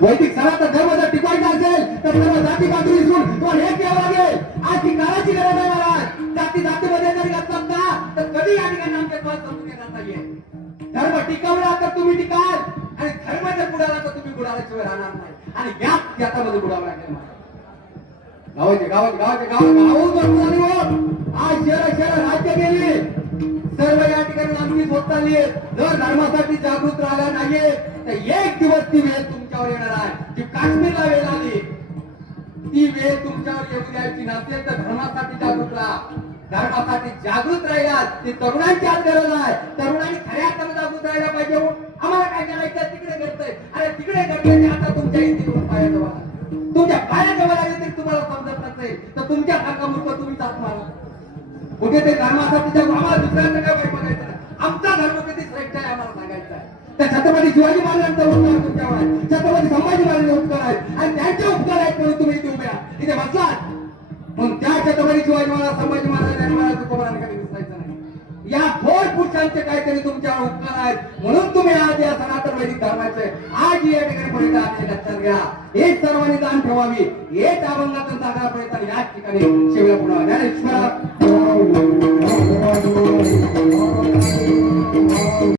वैदिक सणाचा धर्म जर टिकवायचा असेल तर सर्व जाती पातळी विसरून तुम्हाला हे केलं लागेल. आज ती काळाची गरज आहे महाराज. जाती जातीमध्ये जर घातलात ना तर कधी या ठिकाणी आमच्या तुम्हाला समजून येणार नाहीये. धर्म टिकवला तर तुम्ही टिकाल आणि धर्म जर बुडाला तर तुम्ही बुडाल्याशिवाय राहणार नाही. आणि याच याच्यामध्ये बुडावं लागेल. गावाचे गावाचे गावाचे गाव आज शहर राज्य गेली सर्व या ठिकाणी नामकीच होत चालली. जर धर्मासाठी जागृत राहिला नाहीये तर एक दिवस ती वेळ तुमच्यावर येणार आहे. जी काश्मीरला वेळ आली ती वेळ तुमच्यावर येऊ द्यायची नसेल तर धर्मासाठी जागृत राहा. धर्मासाठी जागृत राहिला ती तरुणांची आज गरज आहे. तरुणांनी खऱ्या अर्थाने जागृत राहायला पाहिजे. आम्हाला काय करायचं तिकडे घडतंय अरे तिकडे घडले आता तुमच्या इथे पायाजवळ तुमच्या पायाजवळ आले तरी तुम्हाला समजत नसेल तर तुमच्या सारखा मूर्ख तुम्ही जात मारा. कुठे ते धर्मासाठी आम्हाला दुसऱ्यांचं काय वाईट बघायचं नाही. आमचा धर्म कधी श्रेष्ठ आहे आम्हाला सांगायचं आहे. त्या छत्रपती शिवाजी महाराजांचा उपकार तुमच्यावर आहे. छत्रपती संभाजी महाराजांचे उपकार आहेत आणि त्यांचे उपकार आहेत म्हणून तुम्ही इथे उभे आहात इथे बसलात. पण त्या छत्रपती शिवाजी महाराज संभाजी महाराज आणि महाराज तुकोबारांना कधी विसरायचं नाही. या थोर पुरुषांचे काहीतरी तुमच्यावर उपकार आहेत म्हणून तुम्ही आज या सनातन वैदिक धर्माचे आज या ठिकाणी पर्यंत आले. लक्षात घ्या हेच सर्वांनी दान ठेवावी. हेच अभंगातून साजरा प्रयत्न याच ठिकाणी शिवला पुन्हा ज्ञानेश्वर